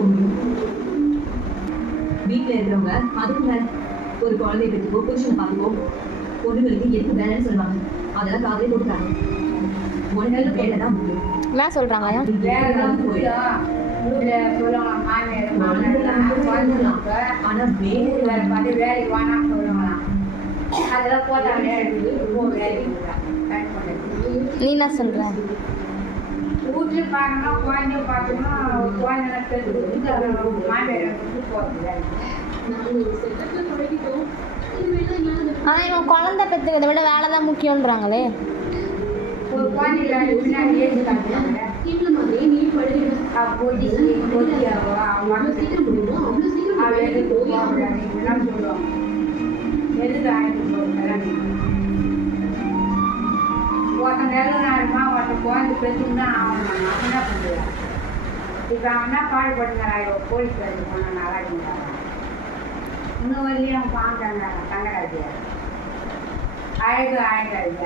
போக முடியும்? வீட்டுல இருக்கிறவங்க அதுவும் வேலை, ஒரு குழந்தைய பெற்றுக்கோ, புருஷனை பார்த்துக்கோ, பொண்ணுங்களுக்கு எதுக்கு வேலைன்னு சொல்லுவாங்க. அதெல்லாம் காதலே கொடுக்குறாங்க. உடனே வேலை தான் முக்கியம். என்ன சொல்றாங்க? ஆனா வேலை பார்த்து வேலைக்கு வானான்னு சொல்லுவாங்களாம். அதெல்லாம் போட்டாங்க நீ என்ன சொல்ற? வீட்டுல பார்க்கணும், குழந்தைய பார்க்கணும், குழந்தை பெற்று மாமியார் போகிறது. ஆனா இவன் குழந்தை பெற்றுக்கிறத விட வேலை தான் முக்கியன்றாங்களே. ஒரு குழந்தைய முன்னாடி ஏற்றி காட்டுறாங்க. ஒருத்தன் நெல்லா ஒருத்தன் குழந்தை பெற்றுன்னா அவன் என்ன பண்ணுறான்? இப்போ அவன் என்ன பாடுபடுங்கிறா? போலீஸ் வேலைக்கு போனா நல்லா இருந்தாங்க. இன்னும் வரலையும் அவன் பாங்க தங்கராஜியா அழகு அழகாங்க.